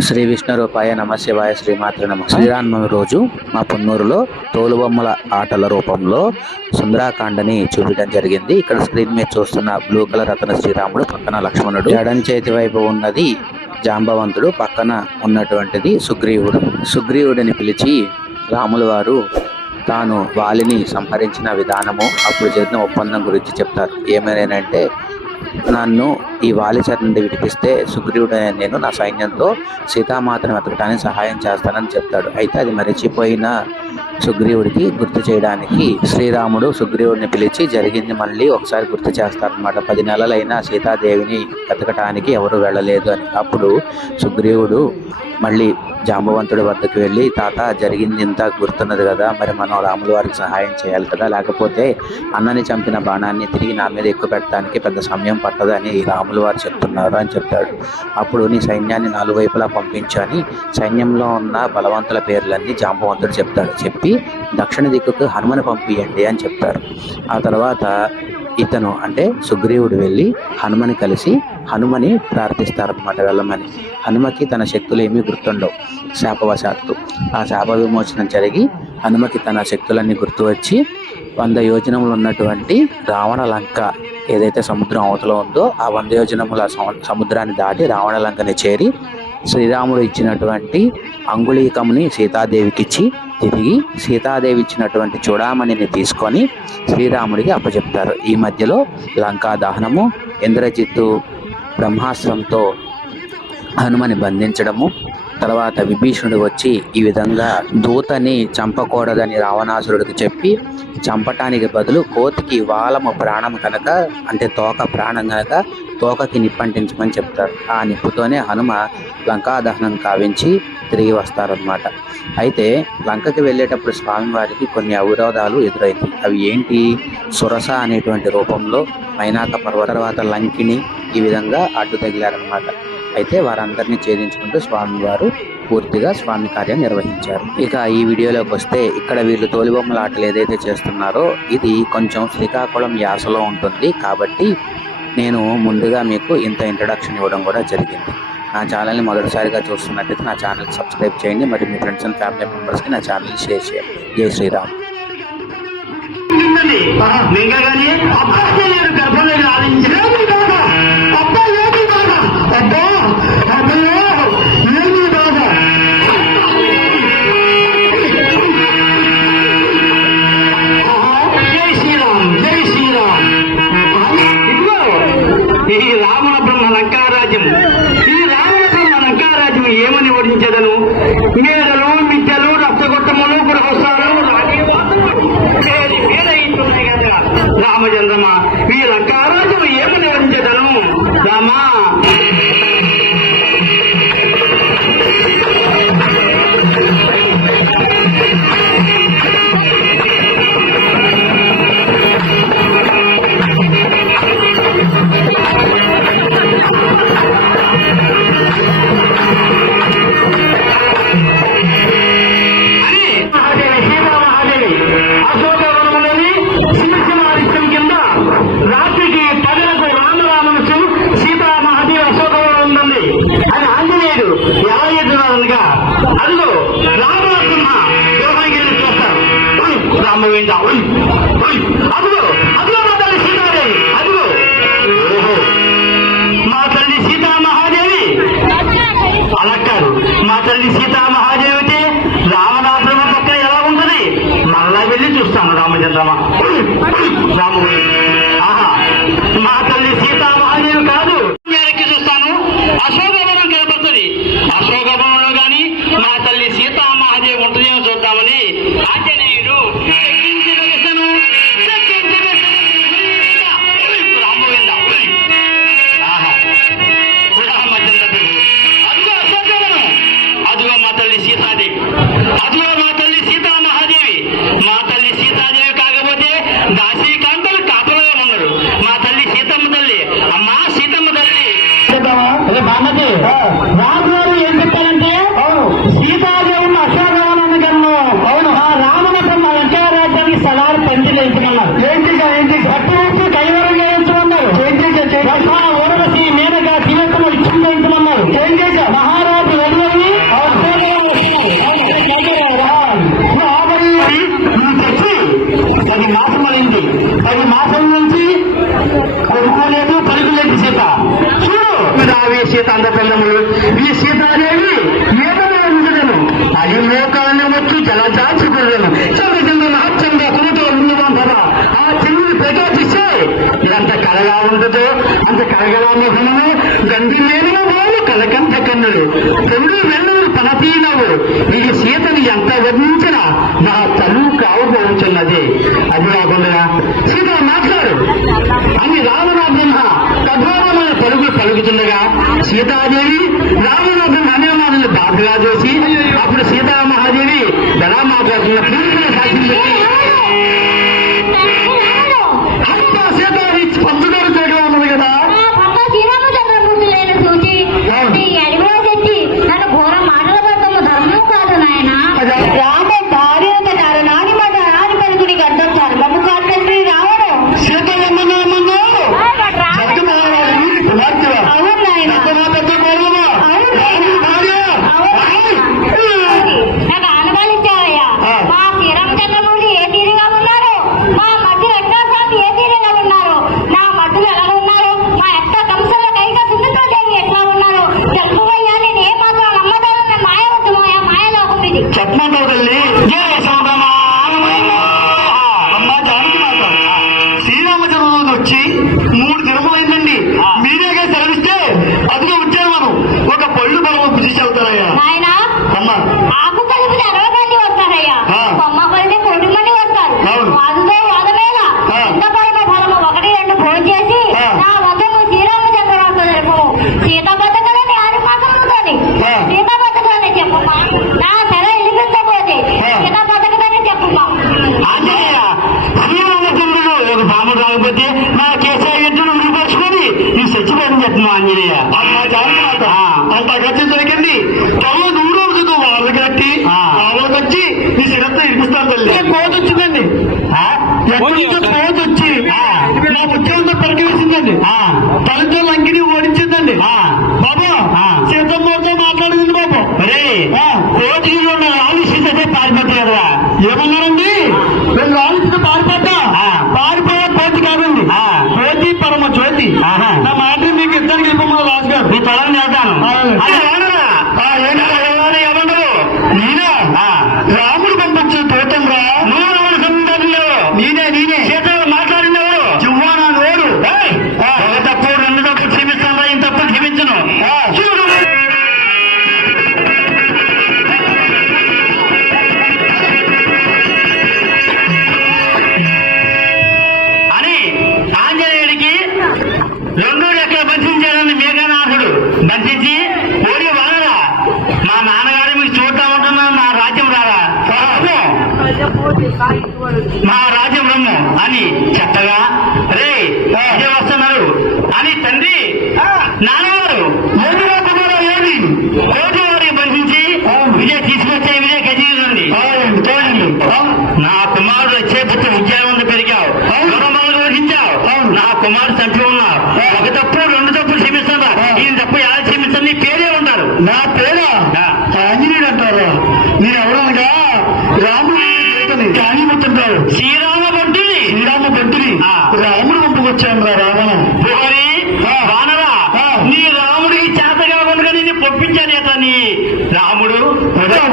శ్రీ విష్ణు రూపాయ నమ శివాయ శ్రీమాత్ర నమ. శ్రీరామనవమి రోజు మా పొన్నూరులో తోలుబొమ్మల ఆటల రూపంలో సుందరాకాండని చూపించడం జరిగింది. ఇక్కడ స్క్రీన్ మీద చూస్తున్న బ్లూ కలర్ అతను శ్రీరాముడు, పక్కన లక్ష్మణుడు, ఎడని చేతి వైపు ఉన్నది జాంబవంతుడు, పక్కన ఉన్నటువంటిది సుగ్రీవుడు. సుగ్రీవుడిని పిలిచి రాముల వారు తాను వాలిని సంహరించిన విధానము, అప్పుడు జరిగిన ఒప్పందం గురించి చెప్తారు. ఏమైనానంటే, నన్ను ఈ వాలిచర్ నుండి విడిపిస్తే సుగ్రీవుడు అనే నేను నా సైన్యంతో సీతామాతను వెతకడానికి సహాయం చేస్తానని చెప్తాడు. అయితే అది మరిచిపోయిన సుగ్రీవుడికి గుర్తు చేయడానికి శ్రీరాముడు సుగ్రీవుడిని పిలిచి జరిగింది మళ్ళీ ఒకసారి గుర్తు చేస్తారనమాట. 10 నెలలైనా సీతాదేవిని వెతకటానికి ఎవరు వెళ్ళలేదు అని. అప్పుడు సుగ్రీవుడు మళ్ళీ జాంబవంతుడి వద్దకు వెళ్ళి, తాత జరిగింది ఇంత గుర్తున్నది కదా, మరి మనం రాముల వారికి సహాయం చేయాలి కదా, లేకపోతే అన్నని చంపిన బాణాన్ని తిరిగి నా మీద ఎక్కువ పెట్టడానికి పెద్ద సమయం పట్టదు అని రాముల వారు చెప్తున్నారు అని చెప్తాడు. అప్పుడు నీ సైన్యాన్ని 4 వైపులా పంపించు అని సైన్యంలో ఉన్న బలవంతుల పేర్లన్నీ జాంబవంతుడు చెప్తాడు. చెప్పి దక్షిణ దిక్కుకు హనుమని పంపియండి అని చెప్తారు. ఆ తర్వాత ఇతను అంటే సుగ్రీవుడు వెళ్ళి హనుమని కలిసి హనుమని ప్రార్థిస్తారన్నమాట వెళ్ళమని. హనుమకి తన శక్తులు ఏమీ గుర్తుండవు శాపవశాత్తు. ఆ శాప విమోచనం జరిగి హనుమకి తన శక్తులన్నీ గుర్తు వచ్చి 100 యోజనములు ఉన్నటువంటి రావణ లంక ఏదైతే సముద్రం అవతల ఉందో ఆ 100 యోజనముల సముద్రాన్ని దాటి రావణ లంకని చేరి శ్రీరాముడు ఇచ్చినటువంటి అంగుళీకముని సీతాదేవికి ఇచ్చి తిరిగి సీతాదేవి ఇచ్చినటువంటి చూడామణిని తీసుకొని శ్రీరాముడికి అప్పచెప్తారు. ఈ మధ్యలో లంకా దహనము, ఇంద్రజిత్తు బ్రహ్మాస్త్రంతో హనుమని బంధించడము, తర్వాత విభీషణుడు వచ్చి ఈ విధంగా దూతని చంపకూడదని రావణాసురుడికి చెప్పి చంపటానికి బదులు కోతికి వాలము ప్రాణం కనుక, అంటే తోక ప్రాణం కనుక తోకకి నిప్పంటించమని చెప్తారు. ఆ నిప్పుతోనే హనుమ లంకా దహనం కావించి తిరిగి వస్తారన్నమాట. అయితే లంకకి వెళ్ళేటప్పుడు స్వామివారికి కొన్ని అవరోధాలు ఎదురవుతాయి. అవి ఏంటి? సురస అనేటువంటి రూపంలో మైనాక పర్వత, తర్వాత లంకిని ఈ విధంగా అడ్డు తగిలారనమాట. అయితే వారందరినీ ఛేదించుకుంటూ స్వామివారు పూర్తిగా స్వామి కార్యం నిర్వహించారు. ఇక ఈ వీడియోలోకి వస్తే, ఇక్కడ వీళ్ళు తోలుబొమ్మల ఆటలు ఏదైతే చేస్తున్నారో ఇది కొంచెం శ్రీకాకుళం యాసలో ఉంటుంది. కాబట్టి నేను ముందుగా మీకు ఇంత ఇంట్రడక్షన్ ఇవ్వడం కూడా జరిగింది. నా ఛానల్ని మొదటిసారిగా చూస్తున్నట్టయితే నా ఛానల్కి సబ్స్క్రైబ్ చేయండి, మరియు మీ ఫ్రెండ్స్ అండ్ ఫ్యామిలీ మెంబర్స్కి నా ఛానల్ని షేర్ చేయండి. జై శ్రీరామ్. ఈ రావణ బ్రహ్మ లంకారాజ్యం, ఈ రావణ బ్రహ్మ లంకారాజ్యం ఏమని ఓడించదను? మేడలు, మిద్దెలు, రక్తగొట్టములు, గృహస్థాలు, వేదయించున్నాయి కదా రామచంద్రమ. ఈ లంకారాజ్యం ఏమని ఓడించదను రామా? అదిగో అదిగో మా తల్లి సీతాదేవి, అదిగో మా తల్లి సీతామహాదేవి. అలా కాదు, మా తల్లి సీతామహాదేవి అయితే రావణాసుర పక్కన ఎలా ఉంటుంది? మరలా వెళ్ళి చూస్తాను రామచంద్రమ. రాము, ఆహా, మా తల్లి సీతామహాదేవి కాదు, మేరకి చూస్తాను. అశోకవనం కనపడుతుంది. అశోకవనంలో కానీ మా తల్లి సీతామహాదేవి ఉంటుందేమో చూద్దామని ఆంజనేయుడు రాజుగారు ఏం చెప్పారంటే, సీతాదేవిని అశోకవనాన్ని కన్నా రావణ బ్రహ్మ లంకారాజ్యానికి స్థలాలు పంచిలేయించమన్నారు. ఏంటి భక్తులు కైవరం చేయించమన్నారు. ఊరవశి మేనగా తిలోత్తమ ఇచ్చించమన్నారు. మహారాజు గలగలామోహనము గండి మేలున వాళ్ళు కలకంత కన్నులు తొడు వెన్నులు పనతీనవు ఈ సీతని ఎంత వర్ణించినా నా చదువు కావబోతున్నది. అది కాకుండా సీత మాట్లాడు అని రావణ బ్రహ్మ కఠోరమైన పలుకులు పలుకుతుండగా సీతాదేవి రావణ బ్రహ్మ అనేవాళ్ళని బాధగా చేసి అప్పుడు సీతామహాదేవి ఎలా మాట్లాడుతున్న పూర్తిగా సాధ్యం పెట్టి తలతో లంకిని ఓడించిందండి బాబు. సీతమ్మతో మాట్లాడింది బాబు. కోటిలో ఉన్న రాళ్ళు సీతతో పారిపోతాయి కదా. ఏమన్నారండి? రెండు రాళ్ళు పారిపోతా పారిపోయే కోతి కాదండి. కోతి పరమ జ్యోతి. నా మాట మీకు ఇద్దరికి వెళ్ళిపోమని రాజు గారు మీ తలని వెళ్తాను. నేనా రాముడు పంపించిన తోటం రా. నేనే నేనే సీతలో మాట్లాడినవారు జివ్వానా నోడు. ఒక తప్పు రెండు తప్పు క్షమిస్తాను, ఇంత తప్పు క్షమించను. అని ఆంజనేయుడికి రెండు రెక్కలు బంధించాడని మేఘనాథుడు బంధించి ఓడి వానరా మా నాన్నగారు మీకు చూడటం ఉంటున్నాను, నా రాజ్యం రారా మా రాజ్యం రమ్ము అని చెత్తగా రే ఇదే వస్తున్నారు అని తండ్రి నాన్నగారు మోదిగా కుమారు ఏది కోటి వారికి బంధించి విజయ తీసుకొచ్చే విజయ గజీరండి చూడండి. నా కుమారుడు చేపట్టి ఉద్యోగంలో పెరిగావు, కుటుంబాలు వహించావు, నా కుమారుడు చంపి ఉన్నావు. ఒక తప్పు రెండు తప్పులు క్షమిస్తాను, ఈ తప్పు ఎలా క్షమిస్తాను? నీ పేరే ఉంటారు. నా పేరా ఆంజనేయుడు అంటారు. నేను ఎవరనగా రాముడు కానీ ముట్టుంటారు. శ్రీరామ బంటుని రాముడు పంపుకొచ్చాను రా రావణ వానరా. నీ రాముడికి చేతగా ఉండగా నేను పొప్పించాను అతని రాముడు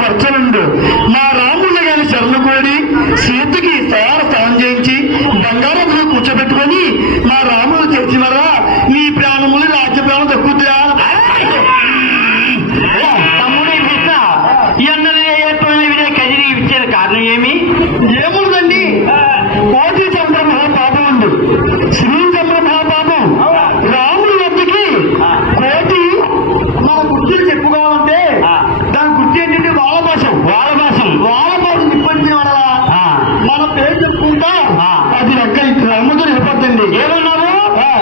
వర్చనుండు. నా రాముడిని గాని శరణు కోరి సీతకి స్నానం చేయించి బంగారంలో కూర్చోబెట్టుకొని నా రాముడు తెచ్చివరా నీ ప్రాణములు రాజ్య ప్రాణం దక్కుద్దా తమ్ముడు ఇస్తా కదిరి ఇచ్చిన కారణం ఏమి? ఏముందండి, కోటి చంద్ర మహాపాపం ఉంది, శ్రీ చంద్ర మహాపాపం. రాముడి వద్దకి కోటి మన గుర్తులు చెప్పుకోవాలంటే దాని గుర్తు ఏంటంటే వాలభాషం. నిప్పంచిన వల్ల మన పేరు చెప్పుకుంటా అది ఎక్కడ రాముడు నిలబడుతుంది. ఏమన్నారు?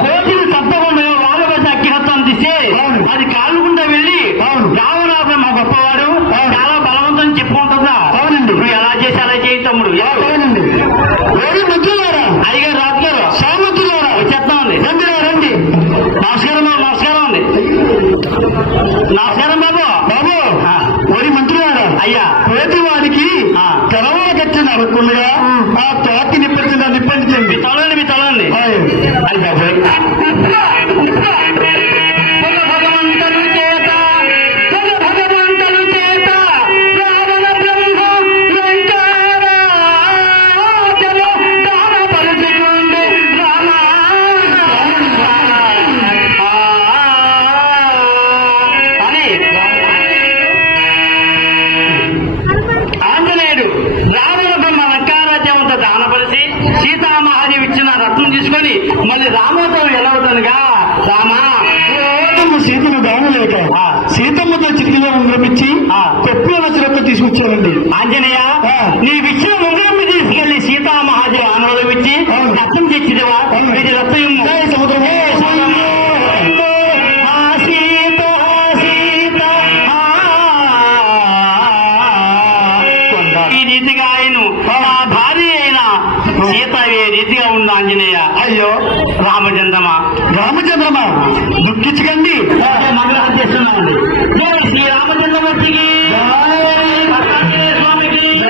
కోటిని తప్పకుండా వాలభాష అగ్గిహత్వం తీస్తే అది కాలుకుండా వెళ్ళి రావణాభ మా గొప్పవాడు చాలా బలవంతం చెప్పుకుంటుందా? అవునండి. నువ్వు ఎలా చేసి అలా చేయి తమ్ముడు. అవునండి. మంత్రులారా, అడిగారు రాజుగారు, సౌమంత్రులారా చెప్తామండి. రండి. నమస్కారం అండి. నమస్కారం బాబు. ఓరి మంత్రులారా, అయ్యా కోటి వారికి తెరవల గచ్చిన అనుకున్నగా ఆ తోటి నిప్పండించండి. మీ తొలండి అది రప్పించి ఆ. చెప్పిన నచ్చినట్టు తీసుకొచ్చానండి. ఆంజనేయ ఆ. నీ విషయం ఉంగరం తీసుకెళ్లి సీతామహాదేవి ఆనవలో ఇచ్చి అవును. రత్నం తెచ్చిదివా అవును. ఇది రత్నం జై సముద్రము. ఈ రీతిగా ఆయన నా భార్య అయిన సీత ఏ రీతిగా ఉంది ఆంజనేయ. అయ్యో రామచంద్రమా రామచంద్రమా దుఃఖించకండి. మంగళహారతి చేస్తున్నామండి. జై శ్రీరామచంద్రమూర్తికి